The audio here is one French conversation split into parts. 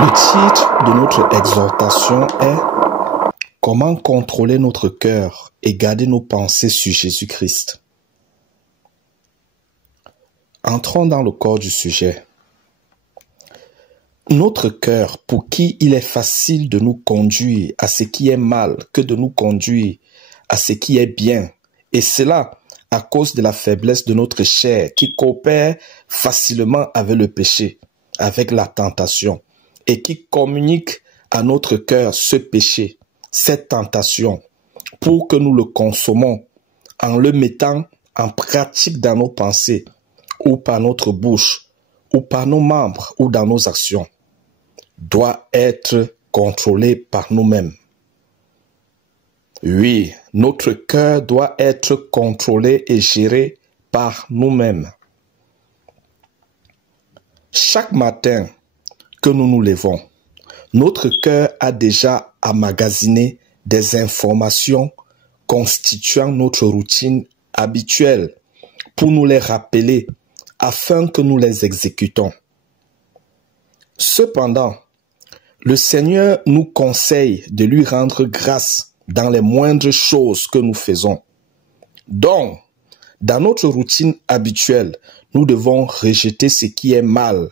Le titre de notre exhortation est « Comment contrôler notre cœur et garder nos pensées sur Jésus-Christ ». Entrons dans le corps du sujet. Notre cœur, pour qui il est facile de nous conduire à ce qui est mal que de nous conduire à ce qui est bien, et cela à cause de la faiblesse de notre chair qui coopère facilement avec le péché, avec la tentation, et qui communique à notre cœur ce péché, cette tentation, pour que nous le consommons en le mettant en pratique dans nos pensées, ou par notre bouche, ou par nos membres, ou dans nos actions, doit être contrôlé par nous-mêmes. Oui, notre cœur doit être contrôlé et géré par nous-mêmes. Chaque matin que nous nous levons, notre cœur a déjà emmagasiné des informations constituant notre routine habituelle pour nous les rappeler afin que nous les exécutons. Cependant, le Seigneur nous conseille de lui rendre grâce dans les moindres choses que nous faisons. Donc, dans notre routine habituelle, nous devons rejeter ce qui est mal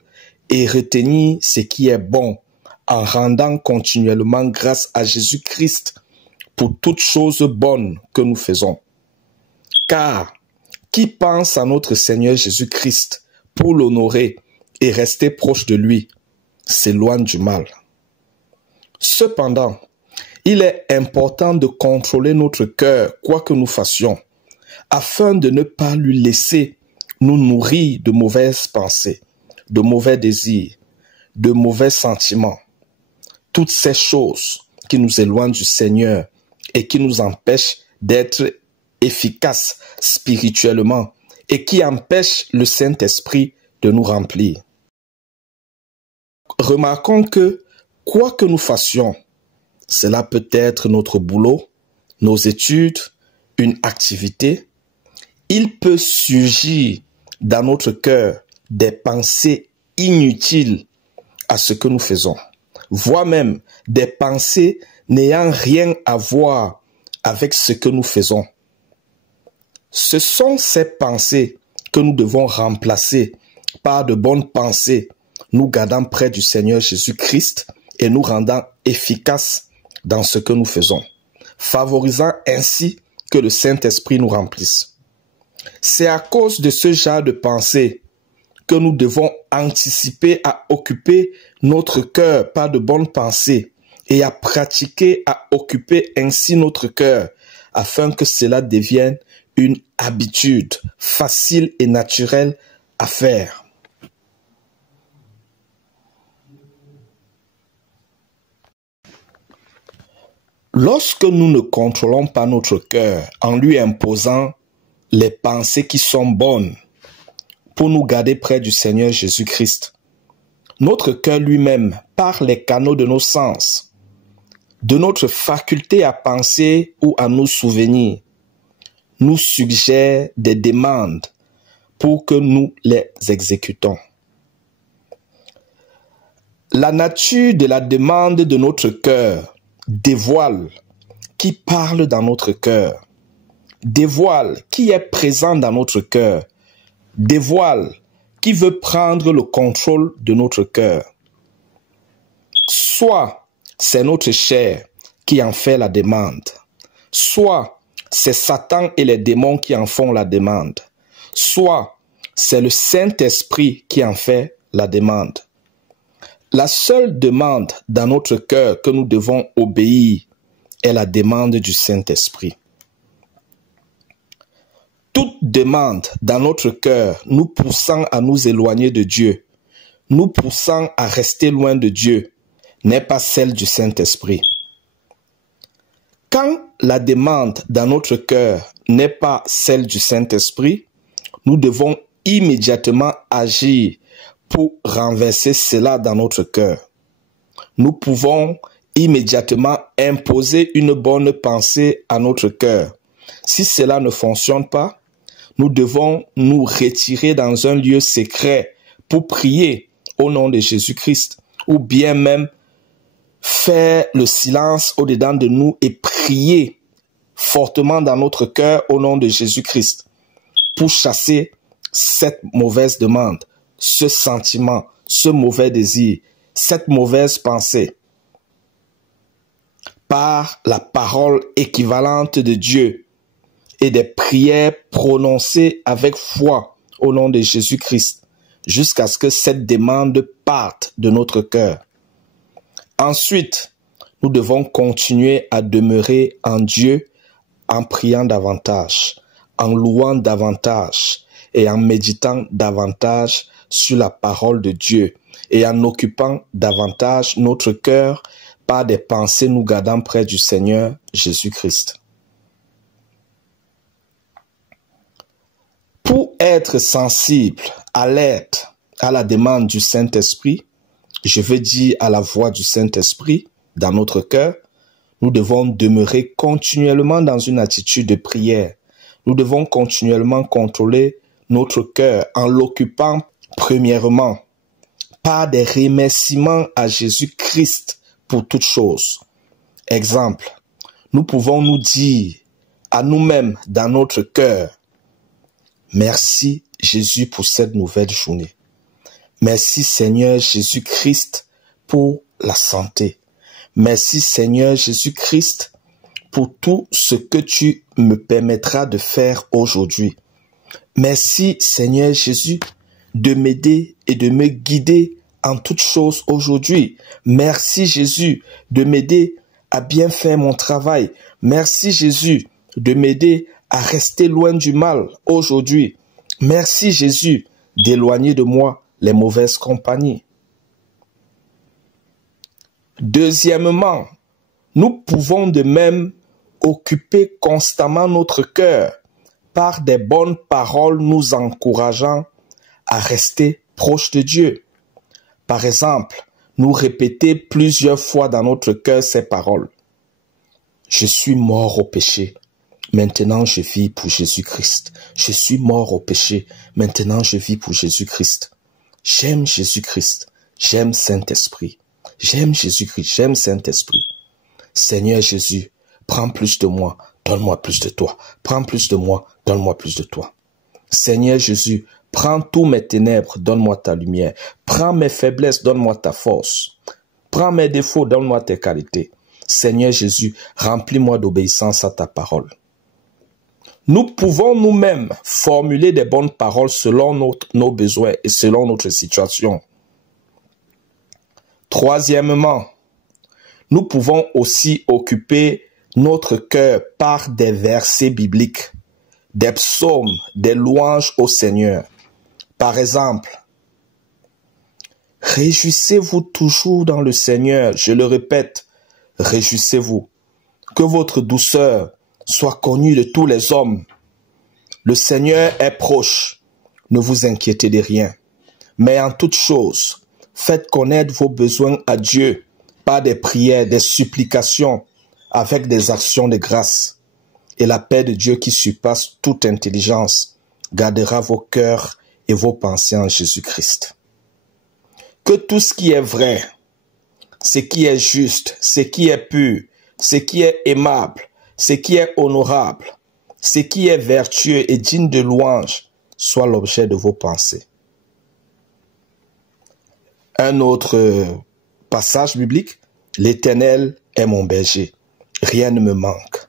et retenir ce qui est bon en rendant continuellement grâce à Jésus-Christ pour toutes choses bonnes que nous faisons. Car qui pense à notre Seigneur Jésus-Christ pour l'honorer et rester proche de lui s'éloigne du mal. Cependant, il est important de contrôler notre cœur, quoi que nous fassions, afin de ne pas lui laisser nous nourrir de mauvaises pensées, de mauvais désirs, de mauvais sentiments. Toutes ces choses qui nous éloignent du Seigneur et qui nous empêchent d'être efficaces spirituellement et qui empêchent le Saint-Esprit de nous remplir. Remarquons que, quoi que nous fassions, cela peut être notre boulot, nos études, une activité, il peut surgir dans notre cœur des pensées inutiles à ce que nous faisons, voire même des pensées n'ayant rien à voir avec ce que nous faisons. Ce sont ces pensées que nous devons remplacer par de bonnes pensées, nous gardant près du Seigneur Jésus-Christ et nous rendant efficaces dans ce que nous faisons, favorisant ainsi que le Saint-Esprit nous remplisse. C'est à cause de ce genre de pensée que nous devons anticiper à occuper notre cœur par de bonnes pensées et à pratiquer à occuper ainsi notre cœur afin que cela devienne une habitude facile et naturelle à faire. Lorsque nous ne contrôlons pas notre cœur en lui imposant les pensées qui sont bonnes pour nous garder près du Seigneur Jésus-Christ, notre cœur lui-même, par les canaux de nos sens, de notre faculté à penser ou à nous souvenir, nous suggère des demandes pour que nous les exécutons. La nature de la demande de notre cœur dévoile qui parle dans notre cœur, dévoile qui est présent dans notre cœur, dévoile qui veut prendre le contrôle de notre cœur. Soit c'est notre chair qui en fait la demande, soit c'est Satan et les démons qui en font la demande, soit c'est le Saint-Esprit qui en fait la demande. La seule demande dans notre cœur que nous devons obéir est la demande du Saint-Esprit. Toute demande dans notre cœur nous poussant à nous éloigner de Dieu, nous poussant à rester loin de Dieu, n'est pas celle du Saint-Esprit. Quand la demande dans notre cœur n'est pas celle du Saint-Esprit, nous devons immédiatement agir pour renverser cela dans notre cœur. Nous pouvons immédiatement imposer une bonne pensée à notre cœur. Si cela ne fonctionne pas, nous devons nous retirer dans un lieu secret pour prier au nom de Jésus-Christ ou bien même faire le silence au-dedans de nous et prier fortement dans notre cœur au nom de Jésus-Christ pour chasser cette mauvaise demande, ce sentiment, ce mauvais désir, cette mauvaise pensée par la parole équivalente de Dieu et des prières prononcées avec foi au nom de Jésus-Christ jusqu'à ce que cette demande parte de notre cœur. Ensuite, nous devons continuer à demeurer en Dieu en priant davantage, en louant davantage et en méditant davantage sur la parole de Dieu et en occupant davantage notre cœur par des pensées nous gardant près du Seigneur Jésus-Christ. Pour être sensible, alerte à la demande du Saint-Esprit, je veux dire à la voix du Saint-Esprit dans notre cœur, nous devons demeurer continuellement dans une attitude de prière. Nous devons continuellement contrôler notre cœur en l'occupant premièrement par des remerciements à Jésus-Christ pour toutes choses. Exemple, nous pouvons nous dire à nous-mêmes dans notre cœur, merci Jésus pour cette nouvelle journée. Merci Seigneur Jésus-Christ pour la santé. Merci Seigneur Jésus-Christ pour tout ce que tu me permettras de faire aujourd'hui. Merci Seigneur Jésus de m'aider et de me guider en toutes choses aujourd'hui. Merci Jésus de m'aider à bien faire mon travail. Merci Jésus de m'aider à rester loin du mal aujourd'hui. Merci Jésus d'éloigner de moi les mauvaises compagnies. Deuxièmement, nous pouvons de même occuper constamment notre cœur par des bonnes paroles nous encourageant à rester proche de Dieu. Par exemple, nous répéter plusieurs fois dans notre cœur ces paroles. Je suis mort au péché. Maintenant, je vis pour Jésus-Christ. Je suis mort au péché. Maintenant, je vis pour Jésus-Christ. J'aime Jésus-Christ. J'aime Saint-Esprit. J'aime Jésus-Christ. J'aime Saint-Esprit. Seigneur Jésus, prends plus de moi. Donne-moi plus de toi. Prends plus de moi. Donne-moi plus de toi. Seigneur Jésus, prends tous mes ténèbres. Donne-moi ta lumière. Prends mes faiblesses. Donne-moi ta force. Prends mes défauts. Donne-moi tes qualités. Seigneur Jésus, remplis-moi d'obéissance à ta parole. Nous pouvons nous-mêmes formuler des bonnes paroles selon nos besoins et selon notre situation. Troisièmement, nous pouvons aussi occuper notre cœur par des versets bibliques, des psaumes, des louanges au Seigneur. Par exemple, « Réjouissez-vous toujours dans le Seigneur », je le répète, « Réjouissez-vous, que votre douceur soit connue de tous les hommes. Le Seigneur est proche, ne vous inquiétez de rien. Mais en toute chose, faites connaître vos besoins à Dieu par des prières, des supplications, avec des actions de grâce. Et la paix de Dieu qui surpasse toute intelligence gardera vos cœurs et vos pensées en Jésus-Christ. » Que tout ce qui est vrai, ce qui est juste, ce qui est pur, ce qui est aimable, ce qui est honorable, ce qui est vertueux et digne de louange, soit l'objet de vos pensées. Un autre passage biblique, « L'Éternel est mon berger, rien ne me manque.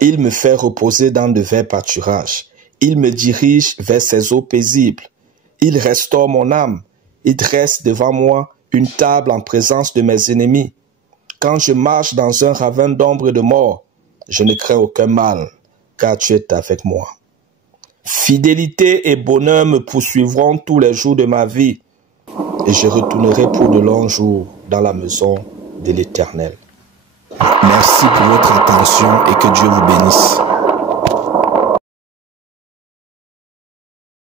Il me fait reposer dans de verts pâturages, il me dirige vers ses eaux paisibles, il restaure mon âme, il dresse devant moi une table en présence de mes ennemis. Quand je marche dans un ravin d'ombre et de mort, je ne crains aucun mal, car tu es avec moi. Fidélité et bonheur me poursuivront tous les jours de ma vie, et je retournerai pour de longs jours dans la maison de l'Éternel. Merci pour votre attention et que Dieu vous bénisse.